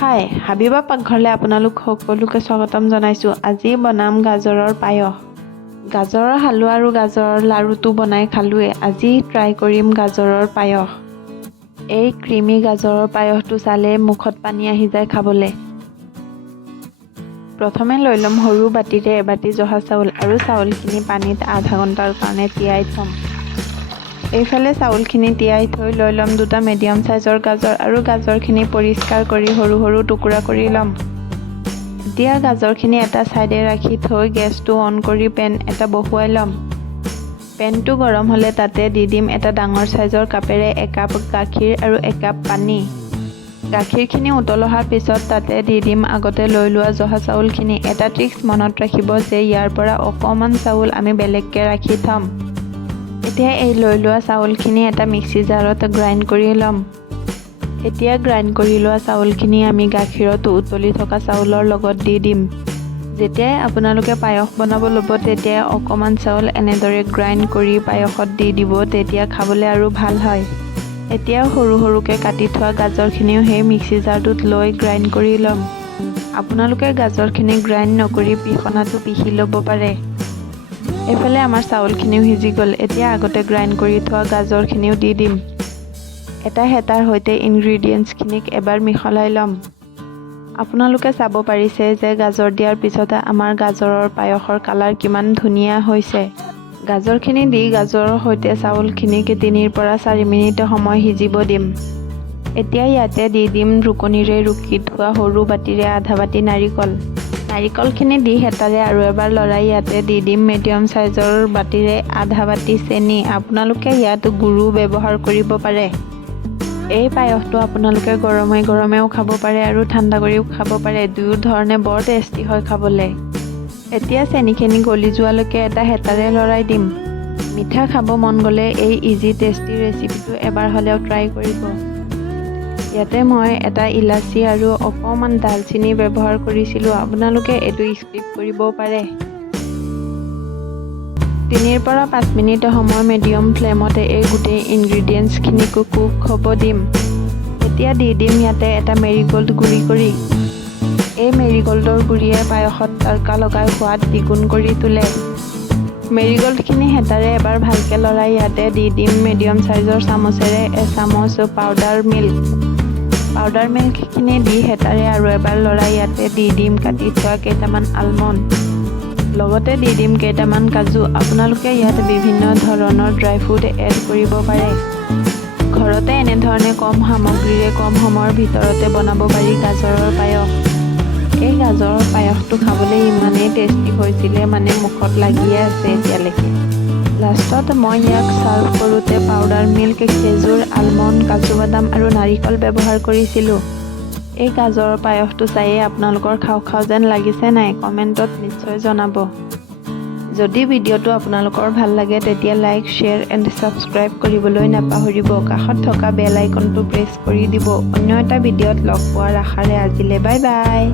হাই হাবিবা পাকঘৰলৈ আপোনালোক সকলোকে স্বাগতম জনাইছোঁ। আজি বনাম গাজৰৰ পায়স। গাজৰৰ হালোৱা আৰু গাজৰৰ লাড়ুটো বনাই খালোৱে। আজি ট্ৰাই কৰিম গাজৰৰ পায়স। এই ক্ৰিমি গাজৰৰ পায়সটো চালে মুখত পানী আহি যায় খাবলৈ। প্ৰথমে লৈ ল'ম সৰু বাতিৰে এবাতি জহা চাউল আৰু চাউলখিনি পানীত আধা ঘণ্টাৰ কাৰণে তিয়াই থ'ম। এইফালে চাউলখিনি তিয়াই থৈ লৈ ল'ম দুটা মিডিয়াম সাইজৰ গাজৰ আৰু গাজৰখিনি পৰিষ্কাৰ কৰি সৰু সৰু টুকুৰা কৰি ল'ম। এতিয়া গাজৰখিনি এটা সাইডে ৰাখি থৈ গেছটো অন কৰি পেন এটা বহুৱাই ল'ম। পেনটো গৰম হ'লে তাতে দি দিম এটা ডাঙৰ সাইজৰ কাপেৰে একাপ গাখীৰ আৰু একাপ পানী। গাখীৰখিনি উতল অহাৰ পিছত তাতে দি দিম আগতে লৈ লোৱা জহা চাউলখিনি। এটা ট্ৰিক্স মনত ৰাখিব যে ইয়াৰ পৰা অকণমান চাউল আমি বেলেগকৈ ৰাখি থ'ম। এতিয়া এই লৈ লোৱা চাউলখিনি এটা মিক্সি জাৰত গ্ৰাইণ্ড কৰি ল'ম। এতিয়া গ্ৰাইণ্ড কৰি লোৱা চাউলখিনি আমি গাখীৰত উতলি থকা চাউলৰ লগত দি দিম। যেতিয়াই আপোনালোকে পায়স বনাব ল'ব তেতিয়াই অকণমান চাউল এনেদৰে গ্ৰাইণ্ড কৰি পায়সত দি দিব, তেতিয়া খাবলৈ আৰু ভাল হয়। এতিয়া সৰু সৰুকৈ কাটি থোৱা গাজৰখিনিও সেই মিক্সি জাৰটোত লৈ গ্ৰাইণ্ড কৰি ল'ম। আপোনালোকে গাজৰখিনি গ্ৰাইণ্ড নকৰি পিহনাটো পিহি ল'ব পাৰে। এইফালে আমাৰ চাউলখিনিও সিজি গ'ল। এতিয়া আগতে গ্ৰাইণ্ড কৰি থোৱা গাজৰখিনিও দি দিম। এটা হেতাৰ সৈতে ইনগ্ৰিডিয়েণ্টছখিনিক এবাৰ মিহলাই ল'ম। আপোনালোকে চাব পাৰিছে যে গাজৰ দিয়াৰ পিছতে আমাৰ গাজৰৰ পায়সৰ কালাৰ কিমান ধুনীয়া হৈছে। গাজৰখিনি দি গাজৰৰ সৈতে চাউলখিনিক 3 পৰা 4 মিনিট সময় সিজিব দিম। এতিয়া ইয়াতে দি দিম ৰুকনিৰে ৰুকি থোৱা সৰু বাতিৰে আধা বাতি নাৰিকল। নাৰিকলখিনি দি হেতাৰে আৰু এবাৰ লৰাই ইয়াতে দি দিম মিডিয়াম সাইজৰ বাতিৰে আধা বাতি চেনি। আপোনালোকে ইয়াত গুড়ো ব্যৱহাৰ কৰিব পাৰে। এই পায়সটো আপোনালোকে গৰমেও খাব পাৰে আৰু ঠাণ্ডা কৰিও খাব পাৰে। দুয়ো ধৰণে বৰ টেষ্টি হয় খাবলৈ। এতিয়া চেনিখিনি গলি যোৱালৈকে এটা হেতাৰে লৰাই দিম। মিঠা খাব মন গ'লে এই ইজি টেষ্টি ৰেচিপিটো এবাৰ হ'লেও ট্ৰাই কৰিব। ইয়াতে মই এটা ইলাচি আৰু অকণমান দালচিনি ব্যৱহাৰ কৰিছিলোঁ। আপোনালোকে এইটো স্কিপ কৰিবও পাৰে। 3 পৰা 5 মিনিট সময় মিডিয়াম ফ্লেমতে এই গোটেই ইনগ্ৰিডিয়েণ্টছখিনিক কুক হ'ব দিম। এতিয়া দি দিম ইয়াতে এটা মেৰিগোল্ড গুড়ি কৰি। এই মেৰিগোল্ডৰ গুড়িয়ে পায়সত তড়কা লগাই সোৱাদ দ্বিগুণ কৰি তোলে। মেৰিগোল্ডখিনি হেতাৰে এবাৰ ভালকৈ লৰাই ইয়াতে দি দিম মিডিয়াম সাইজৰ চামুচেৰে এচামুচ পাউডাৰ মিল্ক। পাউডাৰ মিল্কখিনি দি হেতাৰে আৰু এবাৰ লৰাই ইয়াতে দি দিম কাটি থোৱা কেইটামান আলমণ্ড। লগতে দি দিম কেইটামান কাজু। আপোনালোকে ইয়াত বিভিন্ন ধৰণৰ ড্ৰাই ফ্ৰুট এড কৰিব পাৰে। ঘৰতে এনেধৰণে কম সামগ্ৰীৰে কম সময়ৰ ভিতৰতে বনাব পাৰি গাজৰৰ পায়স। এই গাজৰৰ পায়সটো খাবলৈ ইমানেই টেষ্টি হৈছিলে মানে মুখত লাগিয়ে আছে এতিয়ালৈকে। লাষ্টত মই ইয়াক ছাৰ্ভ কৰোঁতে পাউডাৰ মিল্ক, খেজুৰ, আলমণ্ড, কাজু বাদাম আৰু নাৰিকল ব্যৱহাৰ কৰিছিলোঁ। এই গাজৰৰ পায়সটো চায়েই আপোনালোকৰ খাওঁ খাওঁ যেন লাগিছে নাই? কমেণ্টত নিশ্চয় জনাব। যদি ভিডিঅ'টো আপোনালোকৰ ভাল লাগে তেতিয়া লাইক, শ্বেয়াৰ এণ্ড ছাবস্ক্ৰাইব কৰিবলৈ নাপাহৰিব। কাষত থকা বেল আইকনটো প্ৰেছ কৰি দিব। অন্য এটা ভিডিঅ'ত লগ পোৱাৰ আশাৰে আজিলৈ বাই বাই।